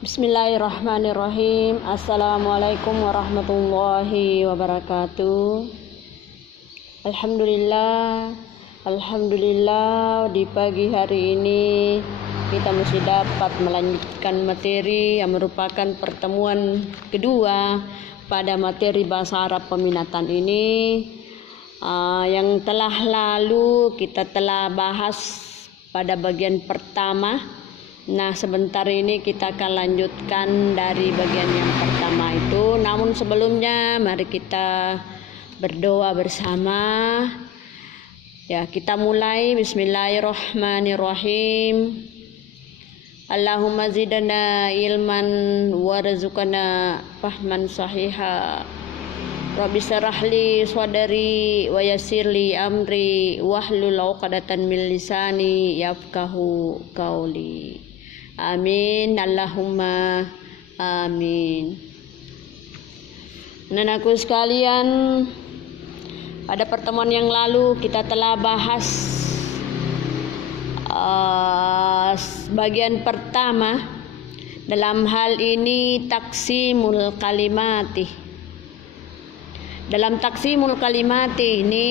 Bismillahirrahmanirrahim. Assalamualaikum warahmatullahi wabarakatuh. Alhamdulillah, di pagi hari ini kita masih dapat melanjutkan materi yang merupakan pertemuan kedua pada materi bahasa Arab peminatan ini. Yang telah lalu kita telah bahas pada bagian pertama. Nah, sebentar ini kita akan lanjutkan dari bagian yang pertama itu. Namun sebelumnya mari kita berdoa bersama. Ya, kita mulai. Bismillahirrahmanirrahim. Allahumma zidana ilman warzuqna fahman sahiha. Rabbi syrahli sadri wa yassirli amri wahlul 'uqdatam min lisani yafqahu qauli. Amin, Allahumma amin. Anakku sekalian, pada pertemuan yang lalu kita telah bahas bagian pertama dalam hal ini taksimul kalimati. Dalam taksimul kalimati ini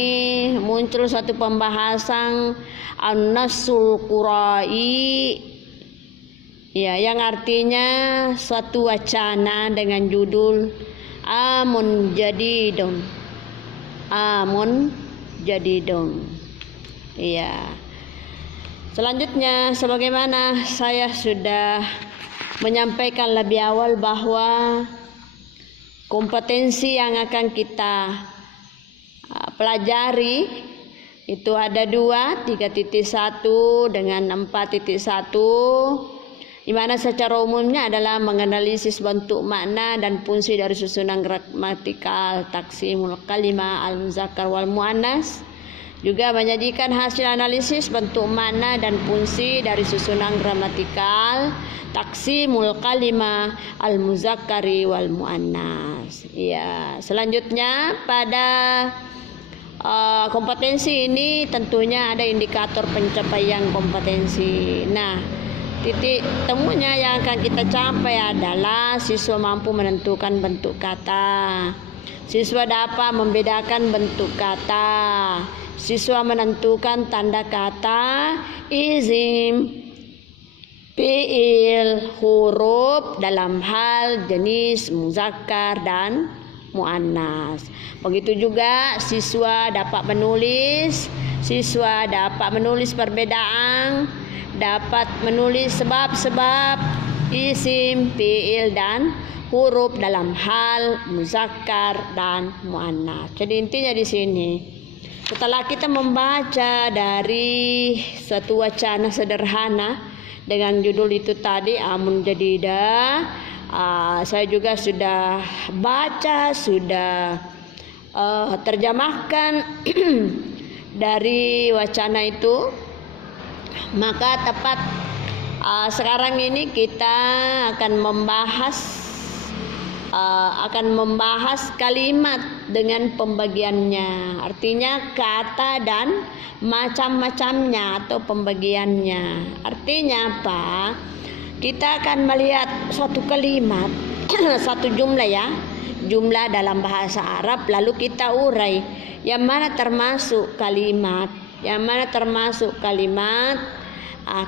muncul satu pembahasan an-nasul qurai, ya, yang artinya suatu wacana dengan judul amun jadidun. Amun jadidun. Iya. Selanjutnya, sebagaimana saya sudah menyampaikan lebih awal bahwa kompetensi yang akan kita pelajari itu ada 2, 3.1 dengan 4.1, di mana secara umumnya adalah menganalisis bentuk makna dan fungsi dari susunan gramatikal taksimul kalimah al-muzakkar wal muannas, juga menyajikan hasil analisis bentuk makna dan fungsi dari susunan gramatikal taksimul kalimah al-muzakkari wal muannas. Ya, selanjutnya pada kompetensi ini tentunya ada indikator pencapaian kompetensi. Nah, titik temunya yang akan kita capai adalah siswa mampu menentukan bentuk kata, siswa dapat membedakan bentuk kata, siswa menentukan tanda kata, isim, fiil, huruf dalam hal jenis muzakkar dan muannas. Begitu juga siswa dapat menulis, perbedaan, dapat menulis sebab-sebab isim, fiil dan huruf dalam hal muzakkar dan muannas. Jadi intinya di sini, setelah kita membaca dari satu wacana sederhana dengan judul itu tadi amun jadidah, saya juga sudah baca, sudah terjemahkan dari wacana itu. Maka tepat sekarang ini kita akan membahas kalimat dengan pembagiannya, artinya kata dan macam-macamnya atau pembagiannya. Artinya apa? Kita akan melihat suatu kalimat, satu jumlah, ya, jumlah dalam bahasa Arab, lalu kita urai yang mana termasuk kalimat,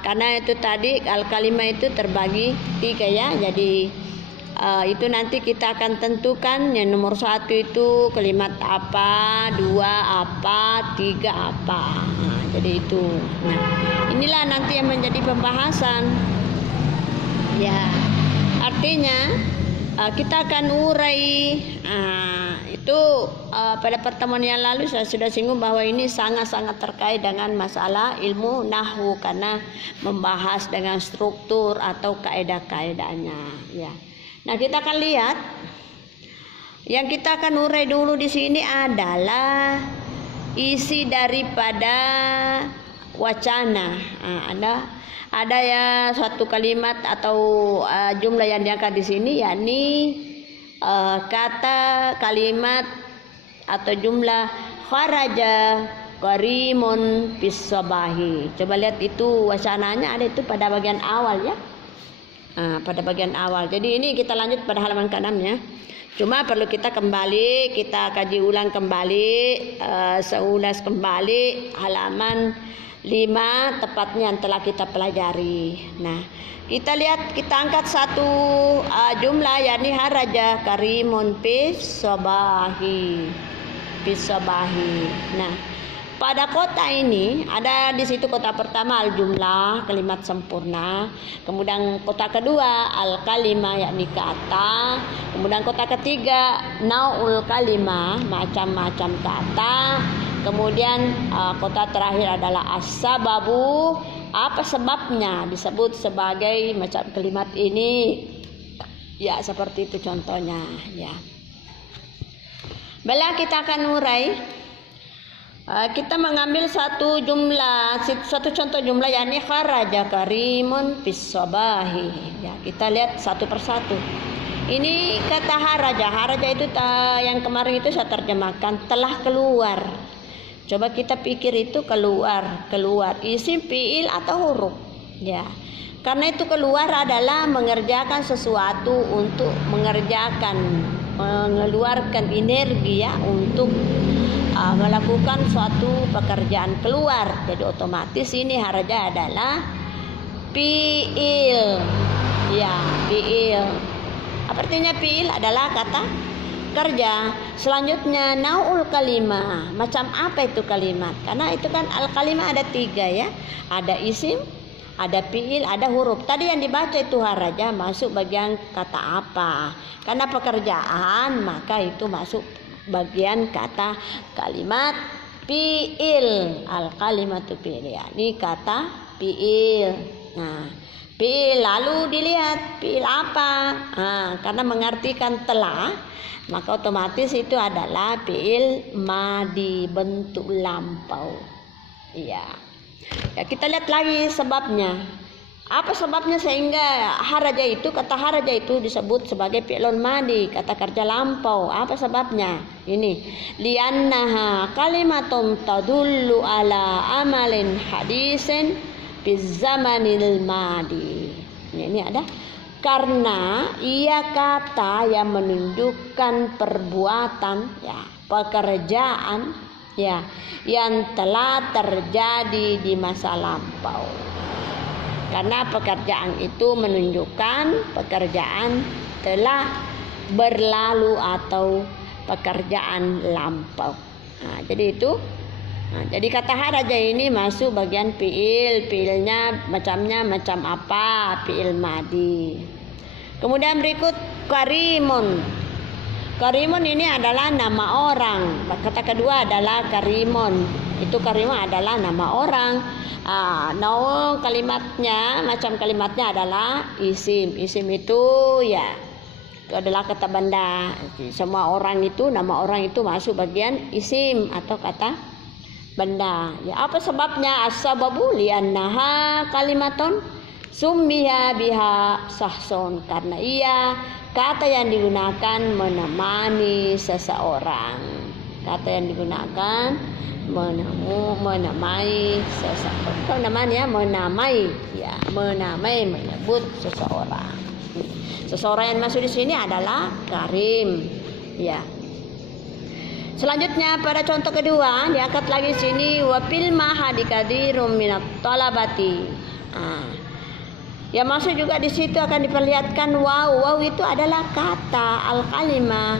karena itu tadi al-kalimah itu terbagi 3, ya. Jadi itu nanti kita akan tentukan yang nomor 1 itu kalimat apa, 2 apa, 3 apa. Jadi itu. Nah, inilah nanti yang menjadi pembahasan. Ya, artinya kita akan urai. Itu pada pertemuan yang lalu saya sudah singgung bahwa ini sangat-sangat terkait dengan masalah ilmu nahwu karena membahas dengan struktur atau kaidah-kaidahnya, ya. Nah, kita akan lihat yang kita akan urai dulu di sini adalah isi daripada wacana. Ada ya suatu kalimat atau jumlah yang diangkat di sini, yakni kata, kalimat atau jumlah kharaja qarimun bis sabahi. Coba lihat itu wacananya, ada itu pada bagian awal, ya. pada bagian awal. Jadi ini kita lanjut pada halaman ke-6 ya. Cuma perlu kita kembali, kita kaji ulang kembali, seulas kembali halaman 5 tepatnya yang telah kita pelajari. Nah, kita lihat, kita angkat satu jumlah, yakni haraja karimun fis sabahi. Nah, pada kota ini ada di situ kota pertama al-jumlah, kalimat sempurna. Kemudian kota kedua al-kalimah, yakni kata. Kemudian kota ketiga naul kalimah, macam-macam kata. Kemudian kota terakhir adalah as-sababu, apa sebabnya disebut sebagai macam kalimat ini. Ya, seperti itu contohnya ya. Baiklah, kita akan urai. Kita mengambil satu contoh jumlah, yakni kharaja karimun fis sabahi. Ya, kita lihat satu persatu. Ini kata haraja itu yang kemarin itu saya terjemahkan telah keluar. Coba kita pikir itu keluar isim, fiil atau huruf. Ya. Karena itu keluar adalah mengerjakan sesuatu untuk mengeluarkan energi ya untuk melakukan suatu pekerjaan keluar. Jadi otomatis ini haraja adalah fiil. Ya, fiil. Apa artinya fiil? Adalah kata kerja. Selanjutnya naul kalimah. Macam apa itu kalimat? Karena itu kan al kalimah ada 3 ya. Ada isim, ada fiil, ada huruf. Tadi yang dibaca itu haraja masuk bagian kata apa? Karena pekerjaan, maka itu masuk bagian kata kalimat fiil. Al kalimatu fiil, yakni kata fiil. Nah, fiil lalu dilihat fiil apa? Karena mengartikan telah, maka otomatis itu adalah fiil madi, bentuk lampau. Iya. Ya, kita lihat lagi sebabnya. Apa sebabnya sehingga kata haraja itu disebut sebagai fi'lun madi, kata kerja lampau? Apa sebabnya? Ini li'annaha kalimatun tadullu ala amalin hadisin fi zamanil madi. Ini ada karena ia kata yang menunjukkan perbuatan ya, pekerjaan ya yang telah terjadi di masa lampau. Karena pekerjaan itu menunjukkan pekerjaan telah berlalu atau pekerjaan lampau. Jadi itu. Jadi kata haraja ini masuk bagian fiil. Fiilnya macamnya macam apa? Fiil madi. Kemudian berikut karimun. Karimun ini adalah nama orang. Kata kedua adalah karimun. Itu karimun adalah nama orang. Naul kalimatnya, macam kalimatnya adalah isim. Isim itu ya itu adalah kata benda. Semua orang itu, nama orang itu masuk bagian isim atau kata benda. Ya, apa sebabnya? As-sababu li'annaha kalimatun summiha biha sahsun. Karena ia kata yang digunakan menemani seseorang. Kata yang digunakan menamai seseorang. Bukan namanya, menamai ya, menyebut seseorang. Seseorang yang masuk di sini adalah karim ya. Selanjutnya pada contoh kedua diangkat lagi sini wafil mahadi kadirum minat talabati. Yang masuk juga di situ akan diperlihatkan waw itu adalah kata al kalimah.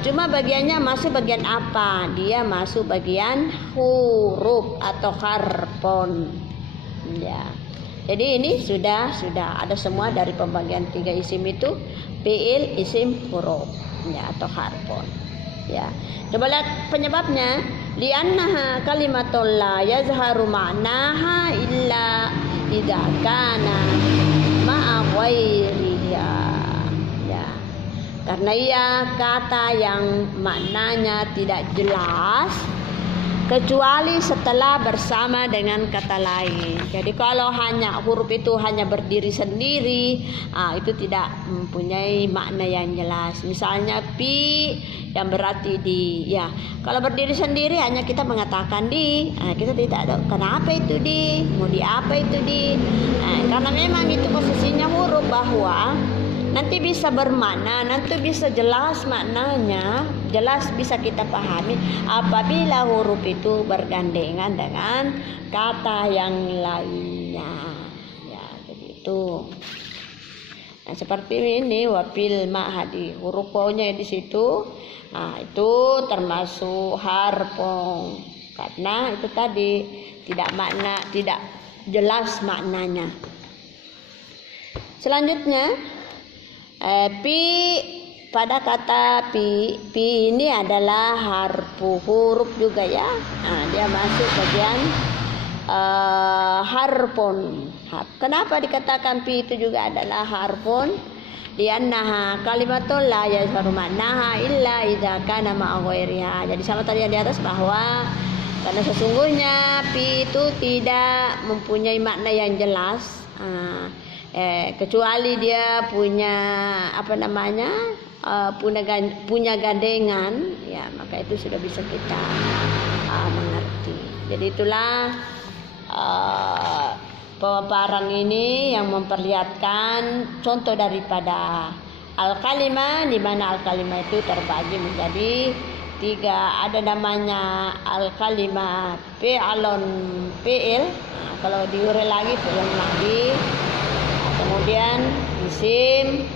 Cuma bagiannya masuk bagian apa? Dia masuk bagian huruf atau harfon. Ya. Jadi ini sudah ada semua dari pembagian 3 isim itu, fiil, isim, huruf ya atau harfon. Ya. Coba lihat penyebabnya. Li'annaha kalimatul la yazharu ma'naha illa idza kana ma'a ghairiha. Ya. Karena ia kata yang maknanya tidak jelas kecuali setelah bersama dengan kata lain. Jadi kalau hanya huruf itu hanya berdiri sendiri, itu tidak mempunyai makna yang jelas. Misalnya pi yang berarti di, ya kalau berdiri sendiri hanya kita mengatakan di, kita tidak tahu kenapa itu di, mau di apa itu di. Karena memang itu posisinya huruf, bahwa nanti bisa bermakna, nanti bisa jelas maknanya, jelas bisa kita pahami apabila huruf itu bergandengan dengan kata yang lainnya. Ya, jadi itu. Nah, seperti ini wafil ma'hadi, huruf po-nya di situ. Nah, itu termasuk harpong, karena itu tadi tidak jelas maknanya. Selanjutnya pi, pada kata pi ini adalah huruf juga ya. Dia masuk bagian harpun. Kenapa dikatakan pi itu juga adalah harpun? Liannaha kalimatul la yazharu ma'naha illa idza kana ma'a ghairiha. Jadi sama tadi yang di atas, bahwa karena sesungguhnya pi itu tidak mempunyai makna yang jelas, kecuali dia punya punya gandengan, ya maka itu sudah bisa kita mengerti. Jadi itulah pemaparan ini yang memperlihatkan contoh daripada al-kalimah, di mana al-kalimah itu terbagi menjadi 3. Ada namanya al-kalimah fi'alun fi'il, kalau diurai lagi fi'ilun mahdi, kemudian isim,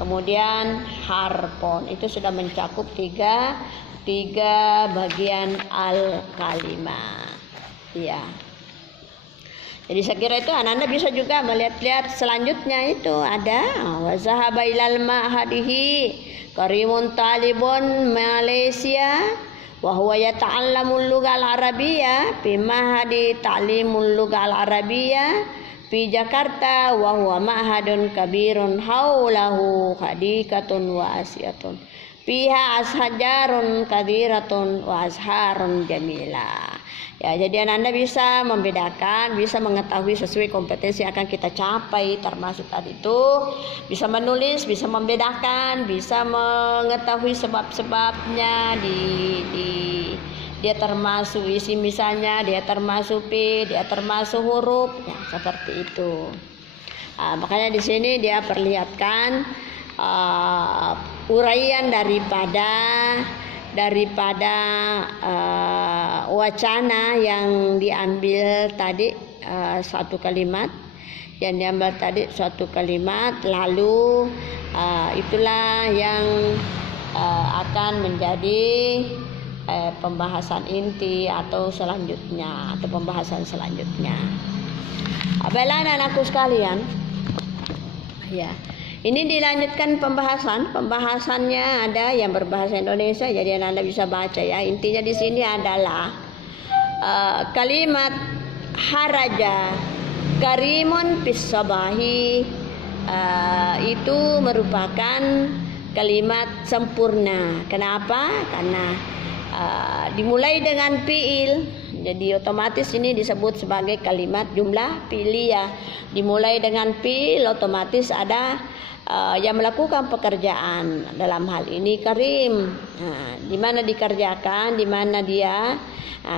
kemudian harpon. Itu sudah mencakup tiga bagian al-kalimah. Ya. Jadi saya kira itu anak-anak bisa juga melihat-lihat selanjutnya, itu ada wa zahaba ilal ma'hadihi karimun talibun Malaysia wa huwa yata'allamul lughal arabiyyah fi ma'hadi ta'limul lughal arabiyyah fi Jakarta wa huwa ma'hadun kabirun haulahu hadikatun wa asiyatun fiha ashajarun kadiratun wa azharun jamila. Ya, jadi anak-anak bisa membedakan, bisa mengetahui sesuai kompetensi yang akan kita capai, termasuk tadi itu bisa menulis, bisa membedakan, bisa mengetahui sebab-sebabnya, dia termasuk isim misalnya, dia termasuk pi, dia termasuk huruf, ya seperti itu. Makanya di sini dia perlihatkan uraian daripada wacana yang diambil tadi, suatu kalimat yang diambil tadi suatu kalimat, lalu itulah yang akan menjadi pembahasan inti atau selanjutnya, atau pembahasan selanjutnya. Baiklah anak-anakku sekalian, ya. Ini dilanjutkan pembahasannya, ada yang berbahasa Indonesia, jadi Anda bisa baca ya. Intinya di sini adalah kalimat haraja karimun fis sabahi, itu merupakan kalimat sempurna. Kenapa? Karena dimulai dengan fiil, jadi otomatis ini disebut sebagai kalimat jumlah fi'liyah. Dimulai dengan fiil, otomatis ada yang melakukan pekerjaan, dalam hal ini karim. Di mana dikerjakan, di mana dia,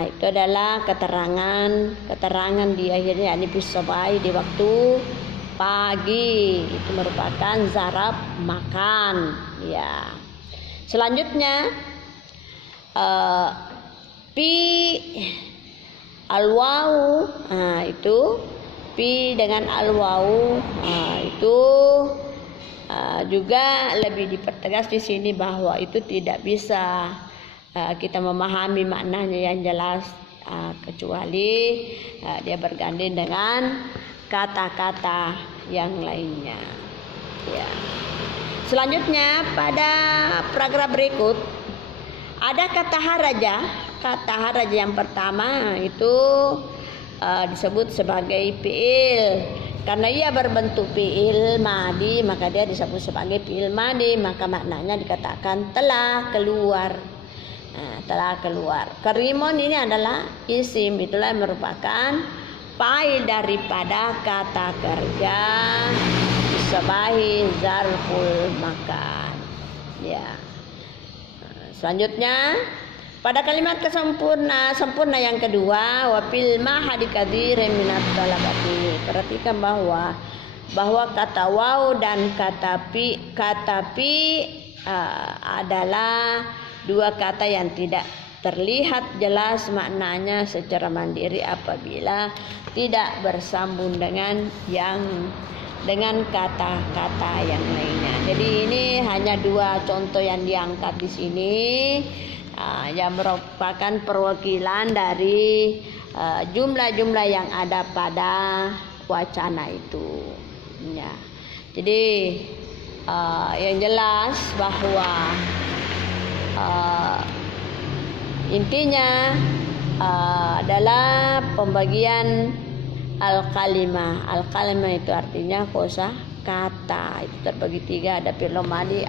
itu adalah keterangan di akhirnya, yakni bisabai, di waktu pagi, itu merupakan zarab makan. Ya. Selanjutnya pi al-wawu, itu pi dengan al-wawu, itu juga lebih dipertegas di sini bahwa itu tidak bisa kita memahami maknanya yang jelas, kecuali dia bergandeng dengan kata-kata yang lainnya. Ya. Selanjutnya pada paragraf berikut ada kata haraja. Kata haraja yang pertama itu disebut sebagai fi'il. Karena ia berbentuk fi'il madi, maka dia disebut sebagai fi'il madi, maka maknanya dikatakan telah keluar. telah keluar. Karimun ini adalah isim, itulah yang merupakan fa'il daripada kata kerja sebagai zarful makan. Ya. Selanjutnya pada kalimat sempurna yang kedua, wa fil mahadi katsirin minat talabati. Perhatikan bahwa kata waw dan kata pi adalah dua kata yang tidak terlihat jelas maknanya secara mandiri apabila tidak bersambung dengan kata-kata yang lainnya. Jadi ini hanya dua contoh yang diangkat di sini, yang merupakan perwakilan dari jumlah-jumlah yang ada pada wacana itu. Ya. Jadi yang jelas bahwa intinya adalah pembagian al-kalimah. Al-kalimah itu artinya kosa kata. Itu terbagi tiga, ada fi'il madi,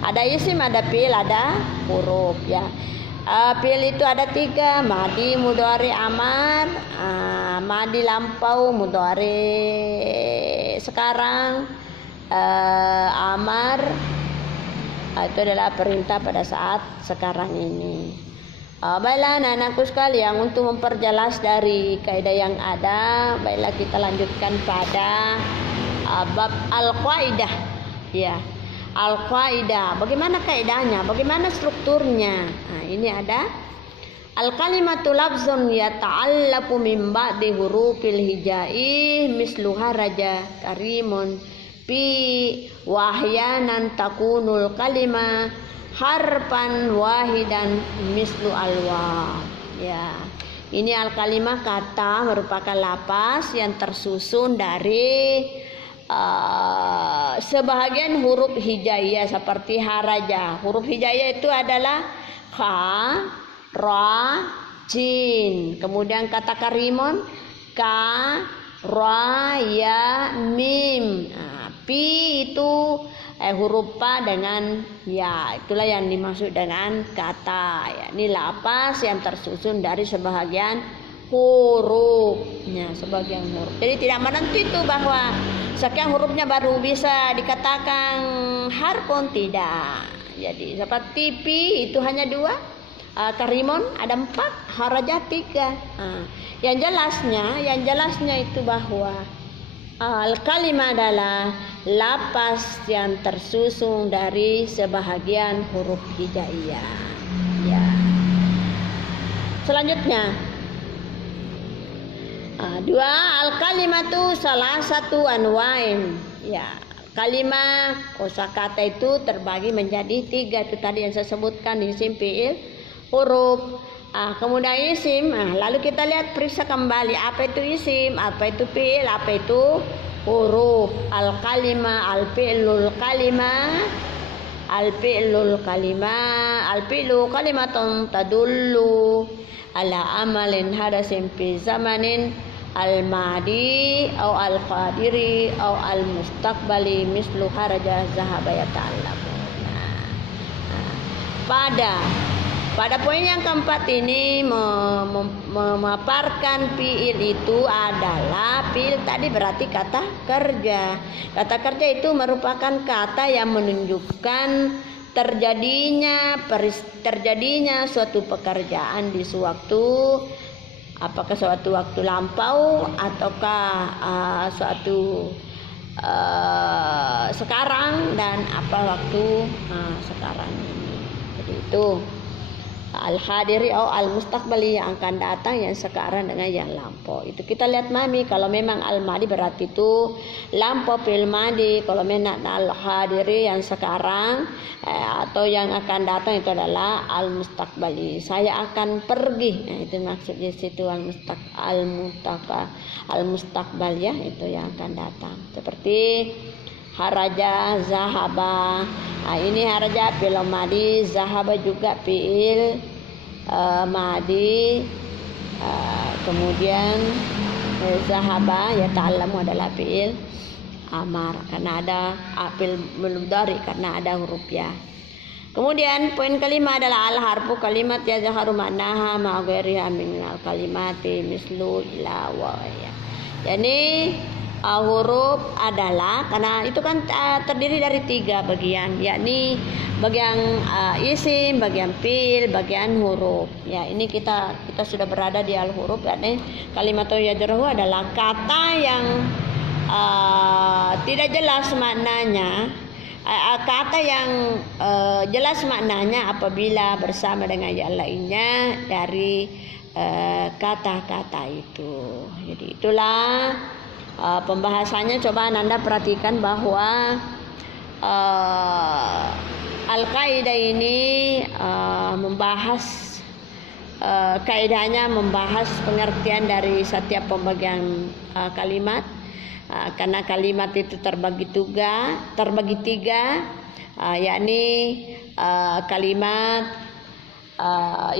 ada isim, ada fi'il, ada huruf ya. Fi'il itu ada tiga, madi, mudhari, amar. Madi lampau, mudhari sekarang, amar itu adalah perintah pada saat sekarang ini. Baiklah anak-anakku sekalian, untuk memperjelas dari kaidah yang ada, baiklah kita lanjutkan pada bab al-qaidah. Ya, al-qaidah. Bagaimana kaidahnya? Bagaimana strukturnya? Nah, ini ada al-kalimatu lafzun yata'allafu min ba'di hurufil hijai misluha raja karimun fi wahyanan takunul kalimah harfan wahidan mislu alwa. Ya, ini al-kalimah kata merupakan lapas yang tersusun dari sebahagian huruf hijaiyah seperti haraja. Huruf hijaiyah itu adalah ha, ra, jin. Kemudian kata karimun ka, ra, ya, mim. Pi itu huruf pa dengan ya, itulah yang dimaksud dengan kata ya. Ini lapas yang tersusun dari sebahagian hurufnya, sebagian huruf. Jadi tidak menentu itu bahwa sekian hurufnya baru bisa dikatakan harfun, tidak. Jadi seperti pi itu hanya dua, karimun ada 4, haraja 3. Yang jelasnya itu bahwa al-kalimah adalah lapas yang tersusun dari sebahagian huruf hijaiyah. Ya. Selanjutnya, 2, al-kalimatu salah satu anwain. Ya, kalimat kosakata itu terbagi menjadi 3. Itu tadi yang saya sebutkan, isim, fi'il, huruf. Kemudian isim, lalu kita lihat periksa kembali apa itu isim, apa itu fi'il, apa itu huruf. Al-kalimah, al-fi'lul kalimah, al-fi'lul kalimah, al-fi'lu kalimatun tadullu ala amalin hadasin fi zamanin al-madi au al-qadiri au al-mustaqbali mislu haraja zahaba yata'allamu. Pada poin yang keempat ini memaparkan fi'il itu adalah fi'il tadi berarti kata kerja. Kata kerja itu merupakan kata yang menunjukkan terjadinya suatu pekerjaan di sewaktu, apakah suatu waktu lampau ataukah suatu sekarang, dan apa waktu sekarang ini. Jadi itu al-hadiri atau al-mustaqbali, yang akan datang, yang sekarang dengan yang lampau. Itu kita lihat mami, kalau memang al-madi berarti itu lampau fil madi, kalau memang al-hadiri yang sekarang atau yang akan datang itu adalah al-mustaqbali. Saya akan pergi. Nah, itu maksudnya situ al-mustaqbal ya, itu yang akan datang. Seperti haraja, zahaba. Ini haraja fi'il madi, zahaba juga fi'il madi. Kemudian zahaba ya ta'allamu adalah fi'il amar karena ada fi'il mudhari, karena ada huruf ya. Kemudian poin kelima adalah al-harfu kalimat yazharu maknaha ma ghairiha min al-kalimati mislu ila wa ya. Jadi huruf adalah, karena itu kan terdiri dari 3 bagian, yakni bagian isim, bagian fi'il, bagian huruf. Ya, ini kita sudah berada di al-huruf, yakni kalimatun yazharu adalah kata yang tidak jelas maknanya. Kata yang jelas maknanya apabila bersama dengan yang lainnya dari kata-kata itu. Jadi itulah pembahasannya. Coba Anda perhatikan bahwa Al-Qaeda ini membahas kaidahnya, membahas pengertian dari setiap pembagian kalimat. Karena kalimat itu terbagi 3, yakni kalimat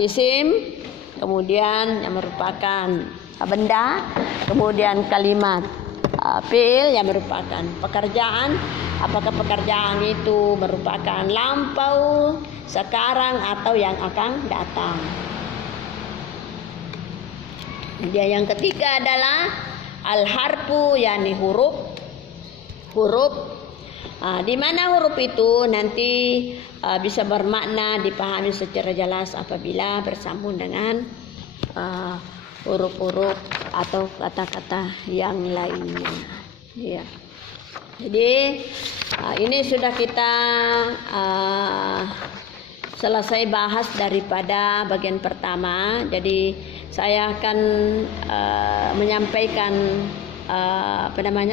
isim, kemudian yang merupakan benda, kemudian kalimat fi'il yang merupakan pekerjaan. Apakah pekerjaan itu merupakan lampau, sekarang, atau yang akan datang. Kemudian yang ketiga adalah al-harfu, yakni huruf. Di mana huruf itu nanti bisa bermakna dipahami secara jelas apabila bersambung dengan huruf-huruf atau kata-kata yang lainnya. Ya. Jadi ini sudah kita selesai bahas daripada bagian pertama. Jadi saya akan menyampaikan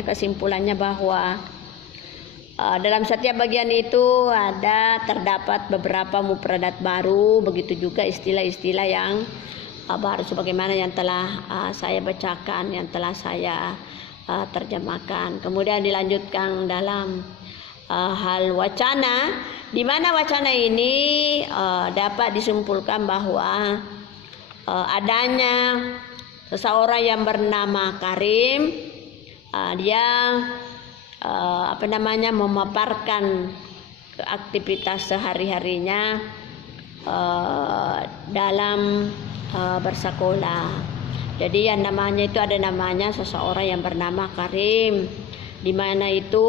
kesimpulannya bahwa dalam setiap bagian itu terdapat beberapa mufradat baru, begitu juga istilah-istilah yang baru sebagaimana yang telah saya bacakan, yang telah saya terjemahkan. Kemudian dilanjutkan dalam hal wacana, di mana wacana ini dapat disimpulkan bahwa adanya seseorang yang bernama Karim, dia memaparkan aktivitas sehari-harinya dalam bersekolah. Jadi yang namanya itu ada namanya seseorang yang bernama Karim, di mana itu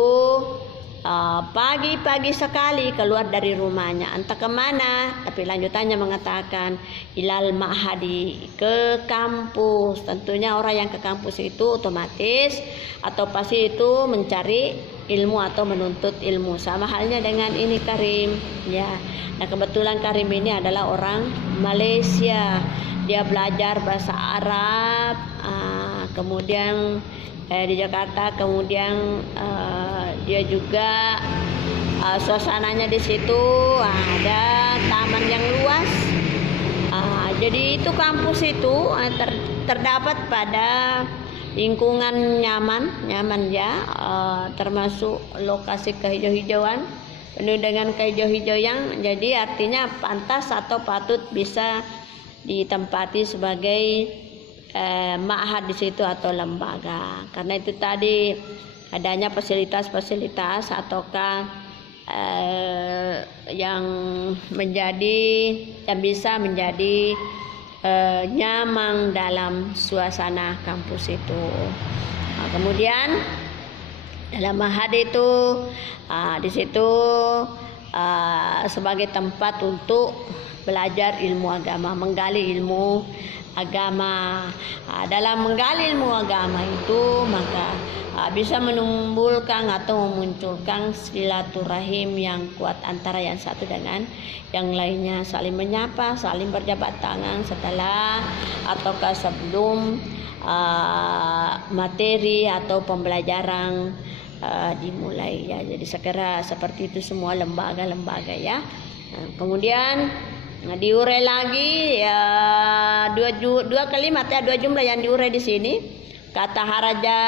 pagi-pagi sekali keluar dari rumahnya, entah kemana, tapi lanjutannya mengatakan ilal ma'hadi, ke kampus. Tentunya orang yang ke kampus itu otomatis atau pasti itu mencari ilmu atau menuntut ilmu. Sama halnya dengan ini Karim, ya. Nah kebetulan Karim ini adalah orang Malaysia. Dia belajar bahasa Arab, kemudian di Jakarta, kemudian dia juga suasananya di situ ada taman yang luas. Jadi itu kampus itu terdapat pada lingkungan nyaman ya, termasuk lokasi kehijau-hijauan, penuh dengan kehijau-hijauan. Jadi artinya pantas atau patut bisa ditempati sebagai ma'had di situ atau lembaga. Karena itu tadi adanya fasilitas-fasilitas ataukah yang bisa menjadi nyaman dalam suasana kampus itu. Kemudian dalam ma'had itu di situ sebagai tempat untuk belajar ilmu agama, menggali ilmu agama. Dalam menggali ilmu agama itu maka bisa menumbuhkan atau memunculkan silaturahim yang kuat antara yang satu dengan yang lainnya, saling menyapa, saling berjabat tangan setelah ataukah sebelum materi atau pembelajaran dimulai ya. Jadi segera seperti itu semua lembaga-lembaga ya. Kemudian diurai lagi ya, dua kalimat ya, 2 jumlah yang diurai di sini. Kata haraja,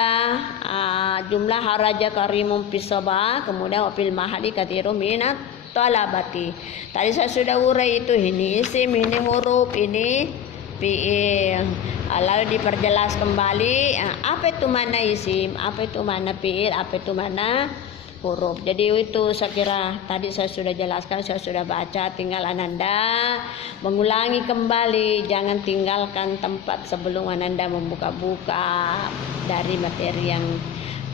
jumlah haraja karimum pisoba, kemudian wafil mahali katirum minat talabati. Tadi saya sudah urai itu, ini isim, ini huruf, ini fi'il. Lalu diperjelas kembali apa itu mana isim, apa itu mana fi'il, apa itu mana huruf. Jadi itu saya kira tadi saya sudah jelaskan, saya sudah baca, tinggal Ananda mengulangi kembali, jangan tinggalkan tempat sebelum Ananda membuka-buka dari materi yang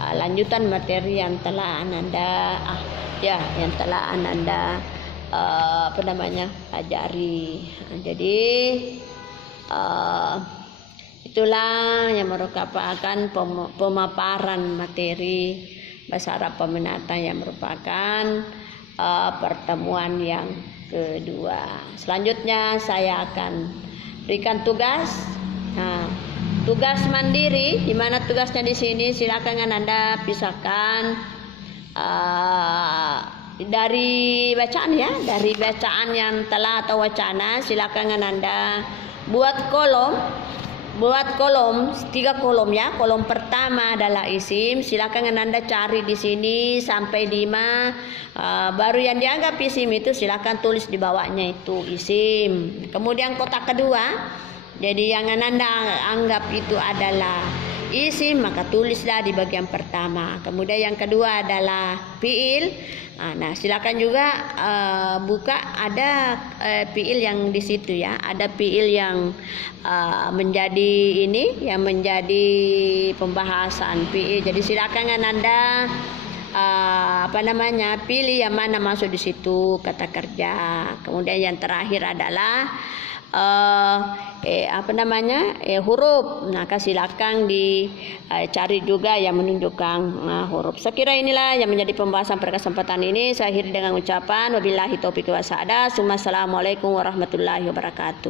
lanjutan materi yang telah Ananda yang telah Ananda pelajari. Jadi itulah yang merupakan pemaparan materi bahasa Arab peminatan yang merupakan pertemuan yang kedua. Selanjutnya saya akan berikan tugas. Tugas mandiri, di mana tugasnya di sini silakan Anda pisahkan dari bacaan dari bacaan yang telah atau wacana. Silakan Anda buat kolom 3 kolom ya. Kolom pertama adalah isim, silakan Anda cari di sini sampai 5. Baru yang dianggap isim itu silakan tulis di bawahnya itu isim. Kemudian kotak kedua, jadi yang Anda anggap itu adalah isim, maka tulislah di bagian pertama. Kemudian yang kedua adalah fiil. Nah, silakan juga buka ada fiil yang di situ ya. Ada fiil yang menjadi yang menjadi pembahasan fiil. Jadi silakan Anda pilih yang mana masuk di situ kata kerja. Kemudian yang terakhir adalah huruf. Nah, silakan dicari juga yang menunjukkan huruf. Saya kira inilah yang menjadi pembahasan pada kesempatan ini. Saya akhiri dengan ucapan wabillahi taufiq wa hidayah. Assalamualaikum warahmatullahi wabarakatuh.